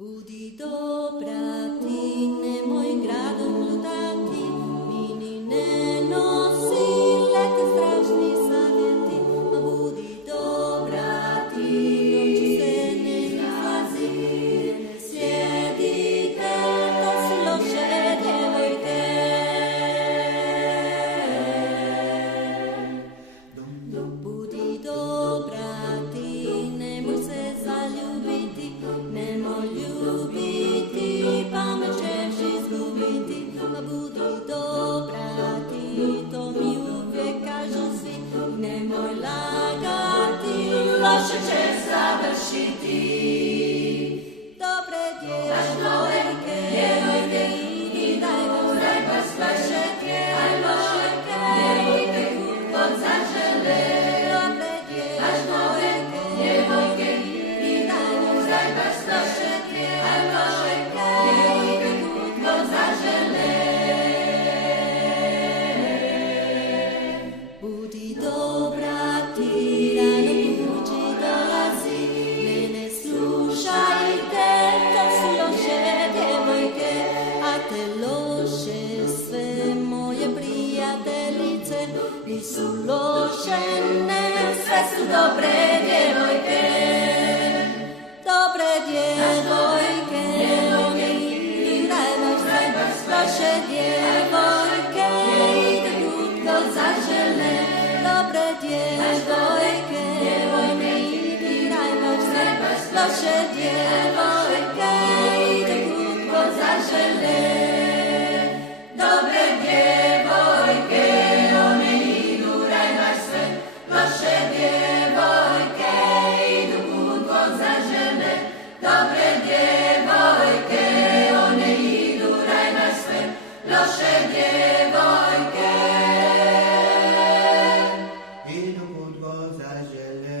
Budi dobra ti, nemoj gradom lutati, mini ne nosi lete strašni savjeti. A budi dobra ti, noći se ne izlazi, ne slijedite, to su loše djevojke. Budi dobra ti, nemoj se zaljubiti, nemoj ljubiti, pamet ćeš izgubiti. A budi dobra ti, to mi uvijek kažu svi, nemoj lagati, loše će završiti. Dobre djevojke, idi daj vas vaše djevojke, idite kud god zažele. Dobre djevojke, idi daj vas vaše djevojke, idite kud god zažele. Budi dobra ti, rano kući dolazi, mene slušajte, to su loše djevojke, a te loše sve moje prijateljice nisu loše, ne, sve su dobre djevojke. Dobre djevojke, igraj vas loše djevojke, ide kud god zažele. Dobre djevojke, igraj vas loše djevojke, ide kud god zažele. Dobre djevojke, one idu raj baš sve, loše djevojke, idu kud god zažele. Dobre djevojke, one idu raj baš sve, loše djevojke idu kud god zažele.